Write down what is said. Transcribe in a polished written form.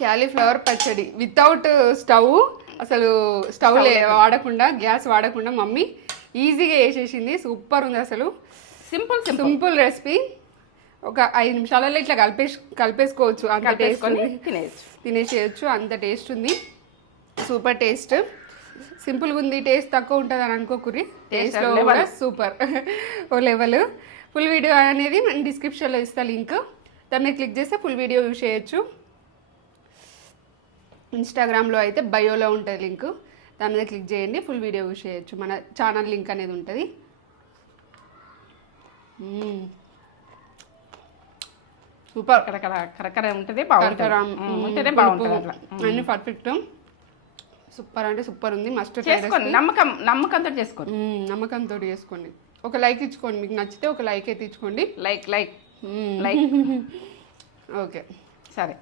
Cauliflower పచ్చడి without stove, అసలు stove వాడకుండా, గ్యాస్ వాడకుండా మమ్మీ ఈజీగా చేసేసింది. సూపర్ ఉంది అసలు. Simple recipe. ఒక 5 నిమిషాలలో ఇట్లా కలిపేసుకోవచ్చు. అంత టేస్ట్ ఉంది. తినేసేయచ్చు, అంత టేస్ట్ ఉంది. Super taste. సింపుల్గా ఉంది, టేస్ట్ తక్కువ ఉంటుంది అని అనుకోకురి. టేస్ట్లో కూడా సూపర్ ఓ లెవెల్. ఫుల్ వీడియో అనేది నేను డిస్క్రిప్షన్లో ఇస్తా లింక్. దాన్ని క్లిక్ చేస్తే ఫుల్ వీడియో యూజ్ చేయొచ్చు. ఇన్స్టాగ్రామ్లో అయితే బయోలో ఉంటుంది లింక్, దాని మీద క్లిక్ చేయండి, ఫుల్ వీడియో యూజ్ చేయొచ్చు. మన ఛానల్ లింక్ అనేది ఉంటుంది. సూపర్. కరకర ఉంటుంది, బాగుంటుంది, బాగుంటుంది. అన్ని పర్ఫెక్ట్. సూపర్ అంటే సూపర్ ఉంది. మస్ట్ చేసుకోండి, నమ్మకంతో చేసుకోండి. నమ్మకంతో చేసుకోండి. ఒక లైక్ ఇచ్చుకోండి, మీకు నచ్చితే ఒక లైక్ అయితే ఇచ్చుకోండి. లైక్ ఓకే సరే.